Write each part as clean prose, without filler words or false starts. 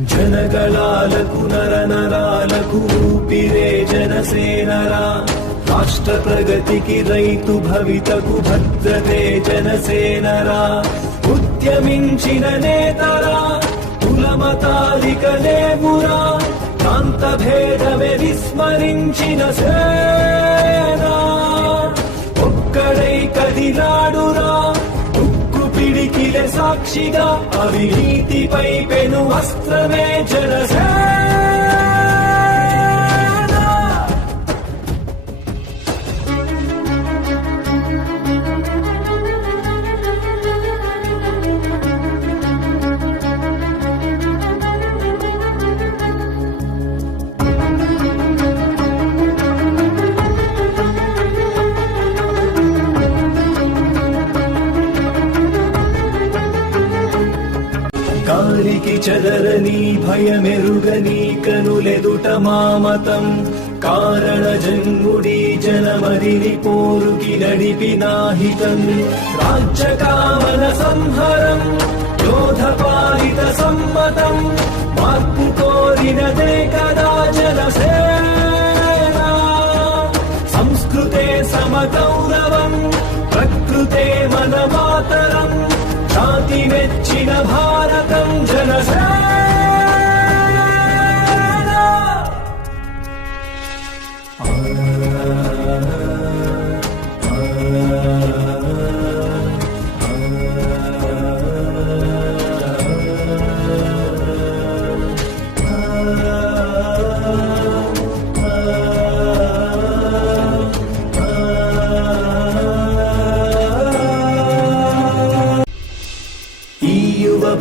జనగళాలకు నరనరాలకు ఊపిరే జనసేనరా. రాష్ట్ర ప్రగతికి రైతు భవితకు భద్రతే జనసేనరా. ఉద్యమించిన నేతరా కులమతాలిక లేవురా. ప్రాంత భేదమే విస్మరించిన సేనా ఒక్కడై కదిలాడురా. పిడికిలే సాక్షిగా అవినీతిపై పెను అస్త్రమే జనసేన. గాలికి చెదరని భయమెరుగని కనులెదుట మామతం. కారణ జన్ముడి జనమదిని పోరుకి నడిపినాహితం. రాజ్యకామన సంహరం యోధ పాలిత సమ్మతం. మార్పు కోరినదే కదా జనసేన. సంస్కృతే సమగౌరవం ప్రకృతే మన మాతరం. శాంతి మెచ్చిన భారతం జనసేన.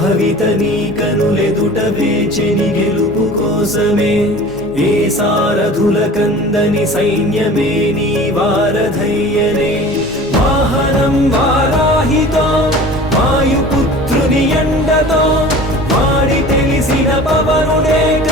భవిత నీ కనులెదుట వేచెని గెలుపు కోసమే. ఏ సారథుల కందని సైన్యమే నీ వారధయ్యనే. వాహనం వారాహితో వాయుపుత్రుని ఎండతో వాడి తెలిసిన పవనుడే